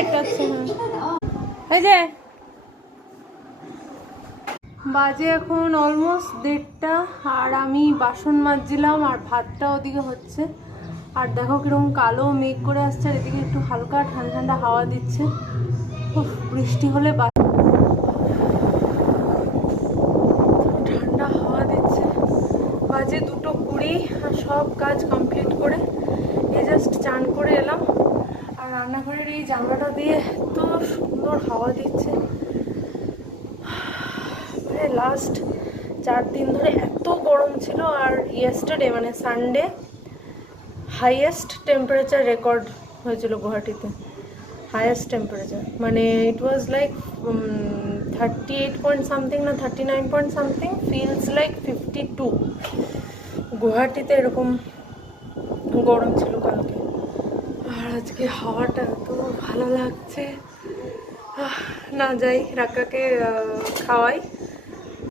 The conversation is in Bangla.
আচ্ছা এই যে বাজে এখন অলমোস্ট 1:30 আর আমি বাসন মাজছিলাম আর ভাতটা ওদিকে হচ্ছে। আর দেখো কিরকম কালো মেঘ করে আসছে, আর এদিকে একটু হালকা ঠান্ডা ঠান্ডা হাওয়া দিচ্ছে। বৃষ্টি হলে ঠান্ডা হাওয়া দিচ্ছে। বাজে 2:20 আর সব কাজ কমপ্লিট করে এই জাস্ট চান করে এলাম। আর রান্নাঘরের এই জানলাটা দিয়ে এত সুন্দর হাওয়া দিচ্ছে। মানে লাস্ট 4 দিন ধরে এত গরম ছিল। আর ইয়েস্টারডে মানে সানডে হাইয়েস্ট টেম্পারেচার রেকর্ড হয়েছিল গুয়াহাটিতে। হাইয়েস্ট টেম্পারেচার মানে ইট ওয়াজ লাইক 38 পয়েন্ট সামথিং না 39 পয়েন্ট সামথিং, ফিলস লাইক 52। গুয়াহাটিতে এরকম গরম ছিল কালকে। আর আজকে হাওয়াটা এত ভালো লাগছে। না যাই রাকাকে খাওয়াই,